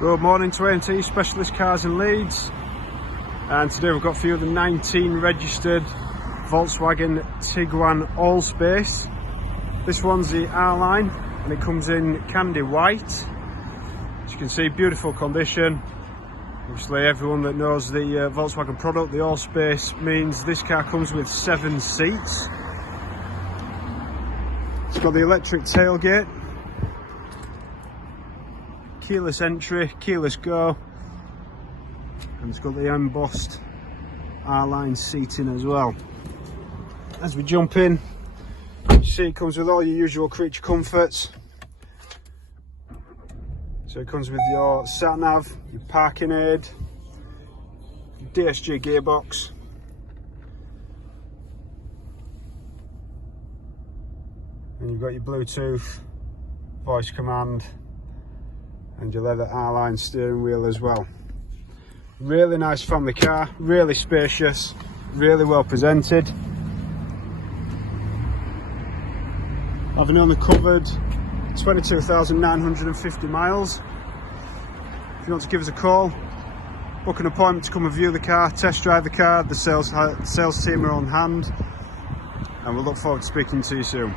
Good morning to AMT Specialist Cars in Leeds, and today we've got for you the 19 registered Volkswagen Tiguan Allspace. This one's the R-Line and it comes in candy white. As you can see, beautiful condition. Obviously everyone that knows the Volkswagen product, the Allspace, means this car comes with 7 seats. It's got the electric tailgate, keyless entry, keyless go, and it's got the embossed R-Line seating as well. As we jump in, you see it comes with all your usual creature comforts. So it comes with your sat nav, your parking aid, DSG gearbox, and you've got your Bluetooth, voice command, and your leather R-Line steering wheel as well. Really nice family car, really spacious, really well presented. Having only covered 22,950 miles. If you want to give us a call, book an appointment to come and view the car, test drive the car, the sales team are on hand, and we'll look forward to speaking to you soon.